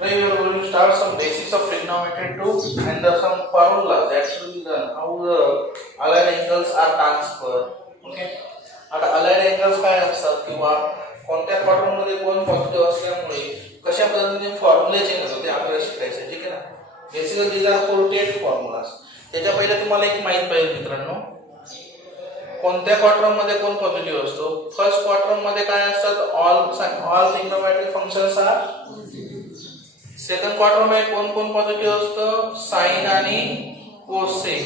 Today we are going to start some basics of trigonometry too, and there are some formulas that will be done how the allied angles are transferred. Okay. आता allied angles काय असतात किंवा कोणत्या quadrant मध्ये कोण positive असल्यामुळे कशा पद्धतीने फॉर्म्युले चेंज होतात ते आपल्याला शिकायचं आहे. ठीक आहे ना. Basically these are 48 formulas. त्याच्या पहिले तुम्हाला एक माहित पाहिजे मित्रांनो, कोणत्या क्वाड्रंट मध्ये कोण पॉझिटिव्ह असतो. फर्स्ट क्वाड्रंट मध्ये काय असतात, all trigonometric functions are. Second quadrant मध्ये कोण कोण पॉझिटिव्ह असतं, साइन आणि कोसेक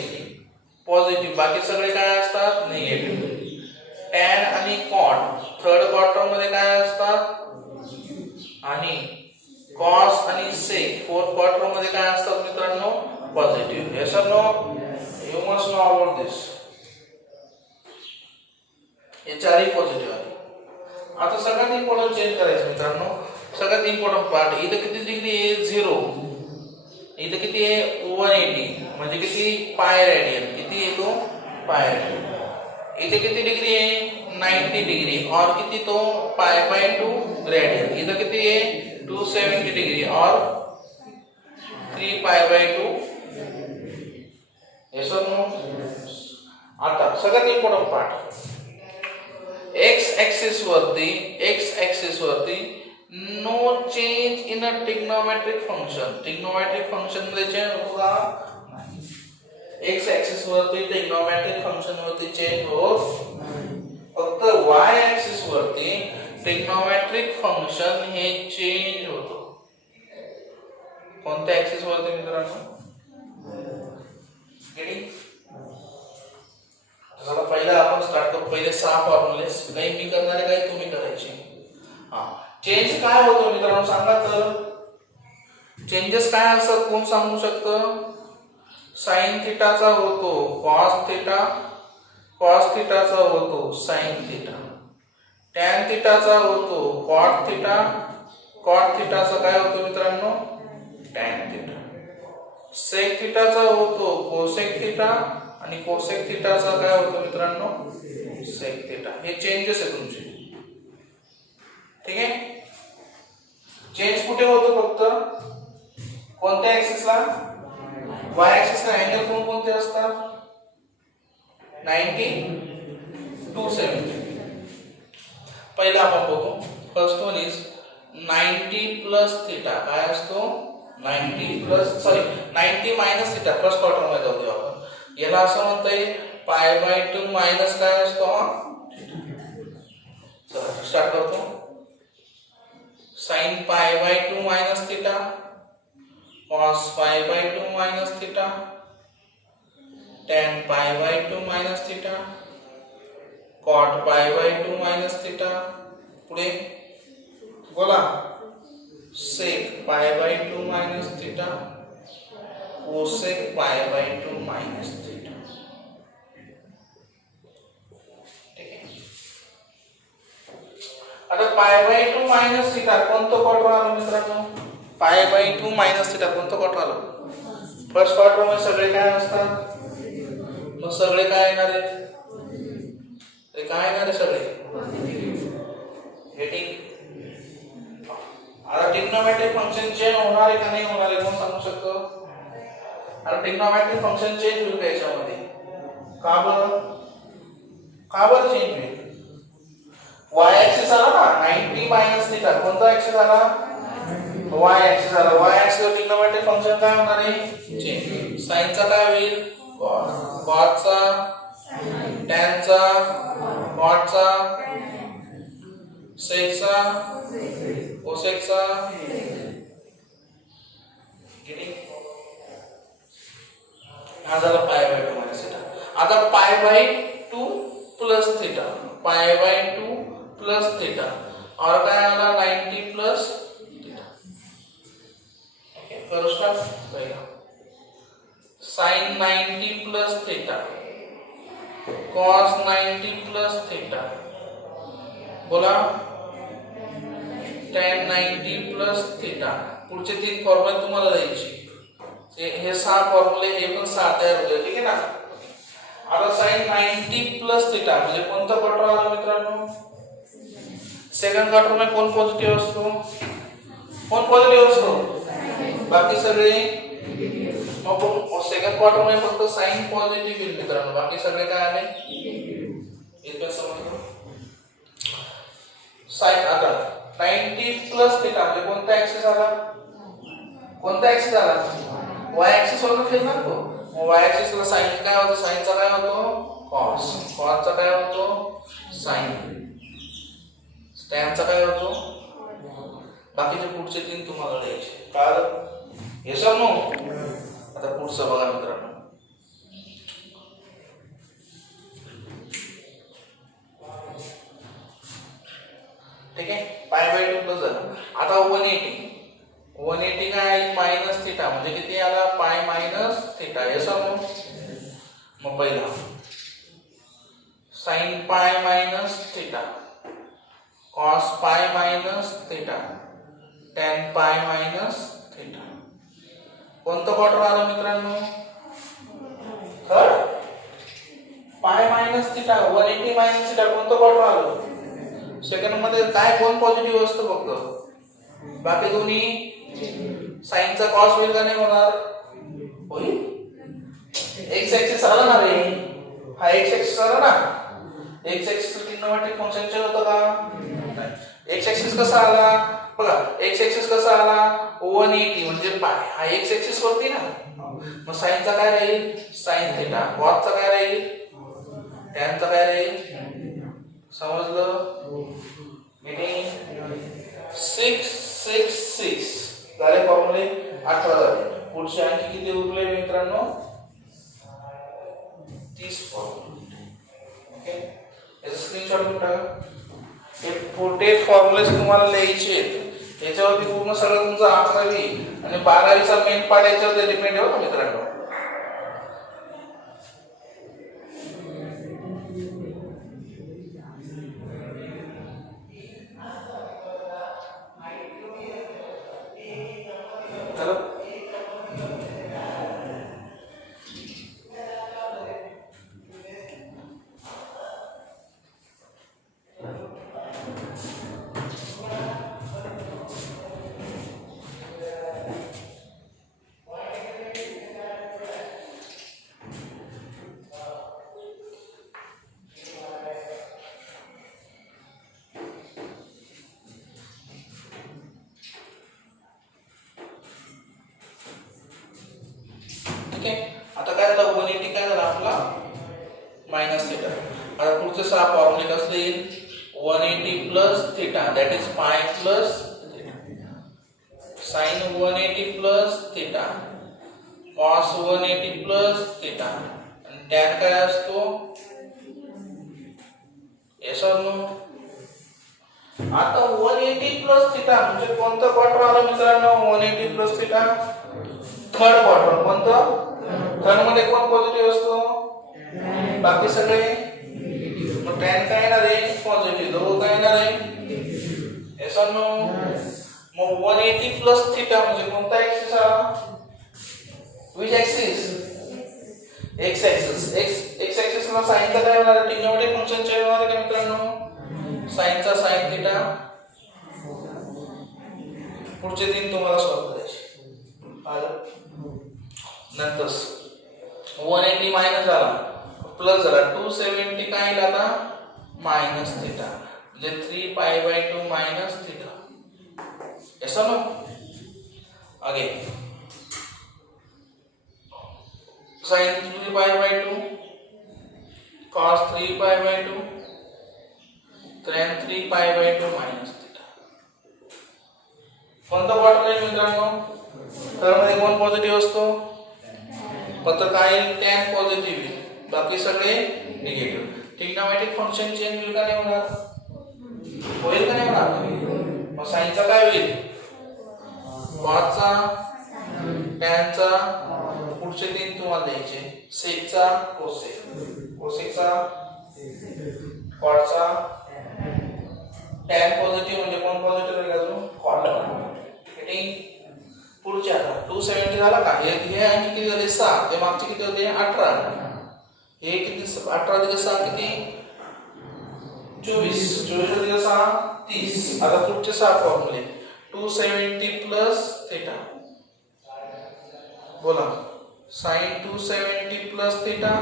पॉझिटिव्ह, बाकी सगळे काय असतात निगेटिव्ह. टॅन आणि कॉट थर्ड क्वाड्रंट मध्ये काय असतात, आणि कॉस आणि सेक फोर्थ क्वाड्रंट मध्ये काय असतात मित्रांनो positive. Yes or no, you must know about this. हे चारही पॉझिटिव्ह आहे. आता सगळ्यात इम्पॉर्टंट चेंज करायचं मित्रांनो, सगळ्यात इम्पॉर्टंट पार्ट, इथे किती डिग्री आहे 0, इथे किती आहे 180 म्हणजे किती पाय रेडियन, किती येतो पाय रेडियन. इथे किती डिग्री आहे 90 डिग्री और किती तो पाय बाय 2 रेडियन. इथे किती आहे 270 डिग्री और 3 पाय बाय 2. येस और नो. आता सगळ्यात इम्पॉर्टंट पार्ट, x axis वरती no change in a trigonometric function. Trigonometric function मध्ये चेंज होगा नाही. x axis वरती ट्रिग्नोमेट्रिक फंक्शन वरती चेंज होत नाही. फक्त y axis वरती ट्रिग्नोमेट्रिक फंक्शन हे चेंज होतो. कोणत्या ऍक्सिस वरती मित्रांनो, गेटिंग. चला पहिला आपण स्टार्ट करू. पहिले 6 फॉर्म्युलेस, काही मी करणार आहे, काही तुम्ही करायचे. चेंज काय होतो मित्रांनो सांगा तर. चेंजेस काय असतात कोण सांगू शकतं. साइन थीटाचा होतो कॉस थीटाचा होतो साइन थीटा. टॅन थीटाचा होतो कॉट थीटाचा काय होतो मित्रांनो टॅन थीटा. सेक थीटाचा होतो कोसेक थीटा आणि कोसेक थीटाचा काय होतो मित्रांनो सेक थीटा. हे चेंजेस आहे तुमचे. ठीक आहे. चेंज कुठे होतो फक्त कोणत्या ऍक्सिसला, y ऍक्सिसला अँगल कोणते असतात 90 270. पहिला आपण बघू. First one is 90 plus theta. काय असतो 90 मायनस थीटा. फर्स्ट क्वार्टर मध्ये जाऊ आपण. याला असं म्हणता येईल पाय बाय 2 मायनस काय असतो चला स्टार्ट करतो. Sine pi by 2 minus theta, cos pi by 2 minus theta, tan pi by 2 minus theta, cot pi by 2 minus theta. पुढे बोला sec pi by 2 minus theta, cosec pi by 2 minus theta. ठीक आहे. आता pi by 2 minus theta कोणतं quadrant आलं मित्रांनो, pi by 2 minus theta कोणतं quadrant आलं. फर्स्ट क्वाड्रंट मध्ये सगळे काय असतात, मग सगळे काय येणार आहे, काय येणार आहे सगळे गेटिंग. आता ट्रिग्नोमेट्रिक फंक्शन चेंज होणार आहे का नाही होणार आहे कोण सांगू शकतो. आता ट्रिग्नोमेट्रिक फंक्शन चेंज होईल का याच्यामध्ये, का बरं चेंज होईल. y ऍक्सिस आला ना 90 मायनस थीटा, कोणता ऍक्सिस आला y ऍक्सिस आला. y ऍक्सिस वर ट्रिग्नोमेट्रिक फंक्शन काय होणार आहे चेंज होईल. साइनचा काय होईल कॉसचा, टॅनचा कॉटचा, सेकचा कोसेकचा. हा झाला पाय बाय 2 मायनस थीटा. आता pi by 2 plus theta, pi by 2 plus theta और काय आला 90 प्लस थीटा. ओके करू स्टार्ट. पहिला sine 90 plus theta, cos 90 plus theta, बोला टॅन 90 प्लस थीटा. पुढचे 3 फॉर्म्युले तुम्हाला द्यायचे. हे 6 फॉर्म्युले हे पण 6 तयार होते. ठीक आहे ना. आता साइन 90 प्लस थीटा म्हणजे कोणता क्वाड्रंट आला मित्रांनो सेकंड क्वार्टर में कौन पॉजिटिव असतो, कौन पॉजिटिव असतो बाकी सगळे मग सेकंड क्वार्टर मध्ये फक्त साइन पॉझिटिव्ह येईल मित्रांनो, बाकी सगळे काय आले इथं समजलं. साइन आता 90 प्लस थिटा म्हणजे कोणता ऍक्सिस आला, कोणता ऍक्सिस आला, y ऍक्सिस वर फिरणार तो. मग y ऍक्सिस ला साइन काय होतो, साइनचा काय होतो cos, cos चा काय होतो साइन, tan चा काय होतो. बाकीचे पुढचे तीन तुम्हाला द्यायचे कारण हे सर नो. आता पुढचं बघा मित्रांनो, ठीक आहे. पाय बाय 2 प्लस झालं. आता 180 काय आहे मायनस थिटा म्हणजे किती आला पाय मायनस थिटा. हे सर मग पहिला sine pi minus theta, cos pi minus theta, tan pi minus theta. कोणतं क्वार्टर आलं मित्रांनो, third. Pi minus theta 180 minus theta कोणतं क्वार्टर आलं, सेकंड मध्ये. काय कोण पॉझिटिव्ह असतं फक्त, बाकी दोन्ही साइनचा कॉस होईल का नाही होणार, होईल. एक्स एक्सिस आला ना रे, हा एक्स एक्सिस आला ना. X axis trigonometric function change होतं का, एक्स एक्सिस कसा आला बघा, एक्स एक्सिस कसा आला 180 म्हणजे पाय, हा एक्स एक्सिस वरती ना. मग साइनचा काय राहील साइन थिटा, कॉसचा काय राहील टॅनचा काय राहील. समजलं मीटिंग. 6 6 6 झाले फॉर्म्युले 18 झाले. पुढचे आणखी किती उरले मित्रांनो 30 फॉर्म्युले. ओके याचा स्क्रीनशॉट घेऊन टाका. हे पुढे फॉर्म्युलेज तुम्हाला लिहायचे आहेत. याच्यावरती पूर्ण सगळं तुमचं 11वी आणि 12वीचा मेन पार्ट याच्यावर डिपेंड आहे मित्रांनो. आता काय झालं 180 काय झाला आपला मायनस थिटा. आता पुढचे 6 फॉर्म्युले कसले येईल 180 प्लस थिटा दॅट इज पाय plus sign 180 plus theta, cos 180 plus theta आणि टॅन काय असतो येस और नो. आता 180 प्लस थिटा म्हणजे कोणतं क्वार्टर आलं मित्रांनो 180 प्लस थिटा थर्ड क्वार्टर. कोणतं थर्ड मध्ये कोण पॉझिटिव्ह असतो, बाकी सगळे. मग टॅन काय येणार आहे पॉझिटिव्ह, दो काय येणार आहे येस और नो. मग 180 प्लस थिटा म्हणजे कोणता ऍक्सिस आला, which axis x axis. X axis ला साइनचा काय होणार ट्रिग्नोमेट्रिक फंक्शन चेंज होणार का मित्रांनो, साइनचा साइन थिटा. पुढचे 3 तुम्हाला सॉल्व करायचे. नंतर 180 मायनस झाला प्लस झाला 270 काय येईल आता मायनस थिटा म्हणजे 3 पाय बाय 2 मायनस थिटा. ऐसा no again sine 3 pi by 2 cos 3 pi by 2 tan 3 pi by 2 minus theta. कोणता क्वार्टर आहे मित्रांनो, तर मध्ये कोण पॉझिटिव्ह असतो, फक्त काय tan पॉझिटिव्ह बाकी सगळे निगेटिव्ह. ट्रिग्नोमेट्रिक फंक्शन चेंज होईल का नाही होणार, होईल का नाही होणार. मग साइनचा काय होईल कॉसचा टॅनचा, पुढचे 3 तुम्हाला द्यायचे सेकचा कोसेक, कोसेकचा कॉटचा. टॅन पॉझिटिव्ह म्हणजे कोण पॉझिटिव्ह आहे अजून कॉट. पुढचे आता 270 झाला का, हे आणि किती झाले 6, ते मागचे किती होते 18, हे किती 18 अधिक 6 किती 24, 24 अधिक 6 30. आता पुढचे 6 फॉर्म्युले 270 प्लस थिटा बोला sin 270 plus theta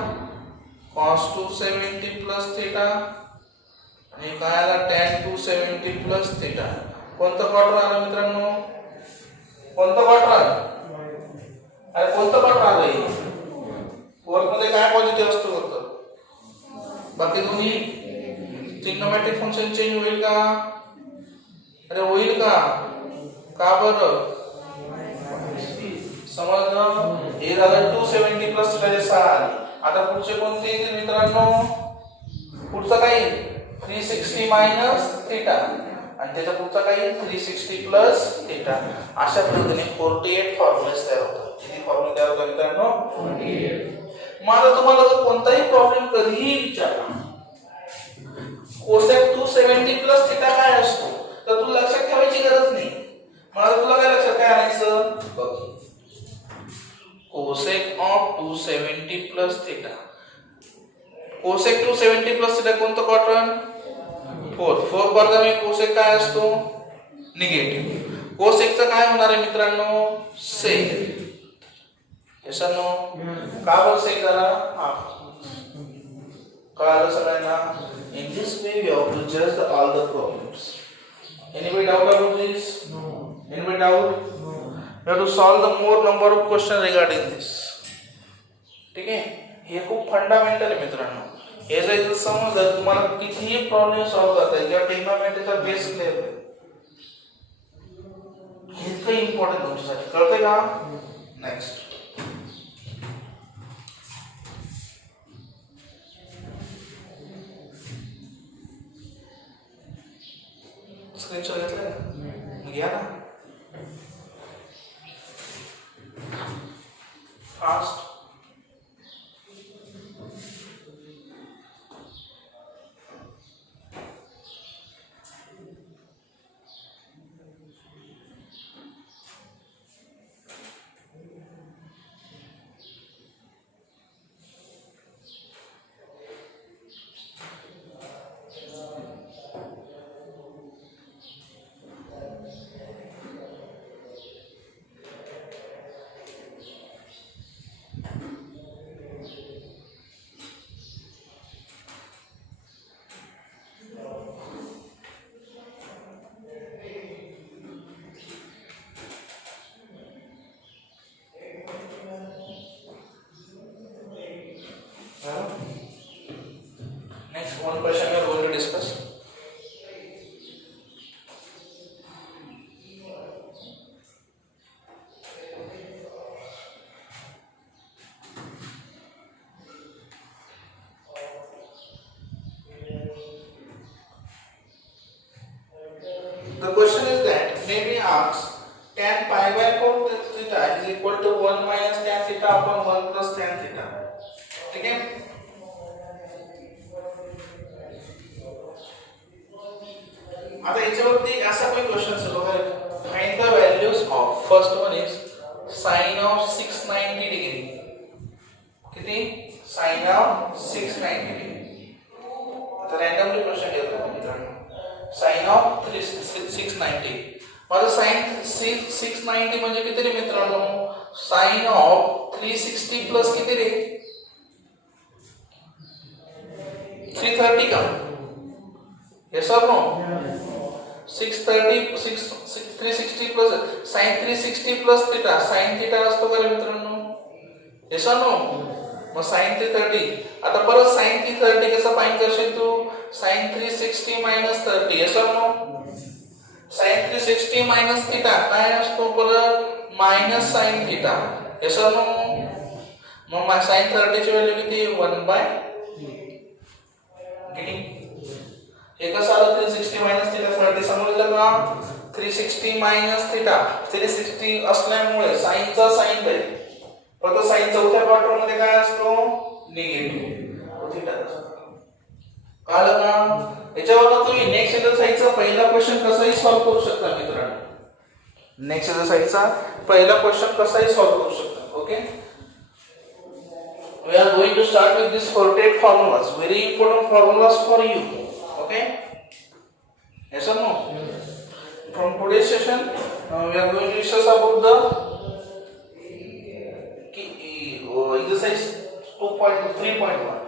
cos 270 plus theta आणि काय आला tan 270 प्लस थिटा. कोणतं क्वाड्रंट आलं मित्रांनो? कोणतं क्वाड्रंट? अरे कोणतं क्वाड्रंट आलं? फोर्थ मध्ये काय पॉझिटिव्ह असतो फक्त, बाकी दोन्ही ट्रिग्नोमेट्रिक फंक्शन चेंज होईल का? अरे होईल का? का बरं? समजलं? हे झालं 270 प्लस थिटा 6 आली. आता पुढचे कोणते येतील मित्रांनो? पुढचं काय? 360 मायनस थिटा आणि त्याच्या पुढचा काय? 360 प्लस थिटा. अशा पद्धतीने 48 फॉर्म्युलेज तयार होतात. किती फॉर्म्युले तयार होतात मित्रांनो? 48. मग आता तुम्हाला जर कोणताही प्रॉब्लेम कधीही विचारला कोसेक 270 प्लस थिटा काय असतो तर तुला लक्षात ठेवायची गरज नाही. मला तुला काय लक्षात काय आणायचं बघ, cosec of 270 plus theta. Cosec 270 plus theta कोणतं क्वाड्रंट? फोर्थ बरोबर मी कोसेक काय असतो? निगेटिव्ह. कोसेकचं काय होणार आहे मित्रांनो? सेक. येसानो का बरं सेक झाला? हाफ. कळालं सगळ्यांना? In this way we have to judge all the problems. Anybody doubt about this? No. Anybody doubt? No. You have to solve the more number of questions regarding this. ठीक आहे? हे खूप फंडामेंटल आहे मित्रांनो. हे जर समजलं तुम्हाला कितीही प्रॉब्लेम सॉल्व्ह करता येईल किंवा ट्रिग्नोमेट्रीचा बेस क्लिअर होईल. हे इतकं इम्पॉर्टंट तुमच्यासाठी. कळतंय का? नेक्स्ट स्क्रीनशॉट घेतलाय? घ्या ना fast. Next one question we are going to discuss. The question is that may we ask tan pi by 4 theta is equal to 1 minus tan theta upon 1 plus tan theta. ठीक है? आता याच्यावरती असा काही question आहे बघा. Find the values of first one is sin of 690 degree. किती? sin of 690 degree. आता रँडमली क्वेश्चन घेतो मित्रांनो. sin of 690. माझं sin 690 म्हणजे किती रे मित्रांनो? sin ऑफ 360 प्लस किती रे? 330 का? Yes or no? 360 plus sin 360 plus theta. sin theta असतो का रे मित्रांनो? Yes or no? मग sin 330. आता परत sin 330 कसं फाइंड करशील तू? sin 360 minus 30. Yes or no? sin 360 minus theta काय असतो परत? Minus sin theta. Yes or no? मग sin 30 ची व्हॅल्यू किती? 1/8. किती? हे कसं आलं? 360 मायनस थीटा 30 समजलं का? 360 मायनस थीटा 360 असल्यामुळे साइनचा साइन राहील. फक्त साइन चौथ्या क्वाड्रंट मध्ये काय असतो? निगेटिव्ह. थीटा असतो. कळलं का? याच्यावर तुम्ही नेक्स्ट एक्सरसाइजचा पहिला क्वेश्चन कसाही सॉल्व्ह करू शकता मित्रांनो. नेक्स्ट एक्सरसाइजचा पहिला क्वेश्चन कसाही सॉल्व्ह करू शकता. Okay, we are going to start with these 48 formulas, very important formulas for you. Okay, yes or no? From today's session we are going to discuss about the 4.2 3.1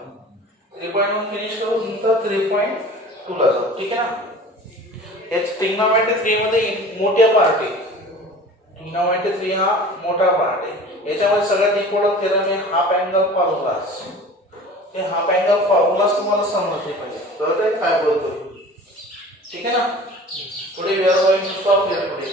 3.1 finish करून नंतर 3.2 ला जाऊ. ठीक आहे ना. याच ट्रिग्नोमेट्री 3 मध्ये मोठ्या पार्ट आहे. ट्रिग्नोमेट्री 3 हा मोठा पार्ट आहे. याच्यामध्ये सगळ्यात इम्पॉर्टंट थेरम आहे हाफ अँगल फॉर्म्युलास. हे हाफ अँगल फॉर्म्युलास तुम्हाला समजले पाहिजे. कळतंय काय बोलतोय. ठीक आहे ना. पुढे we are going to stop here पुढे.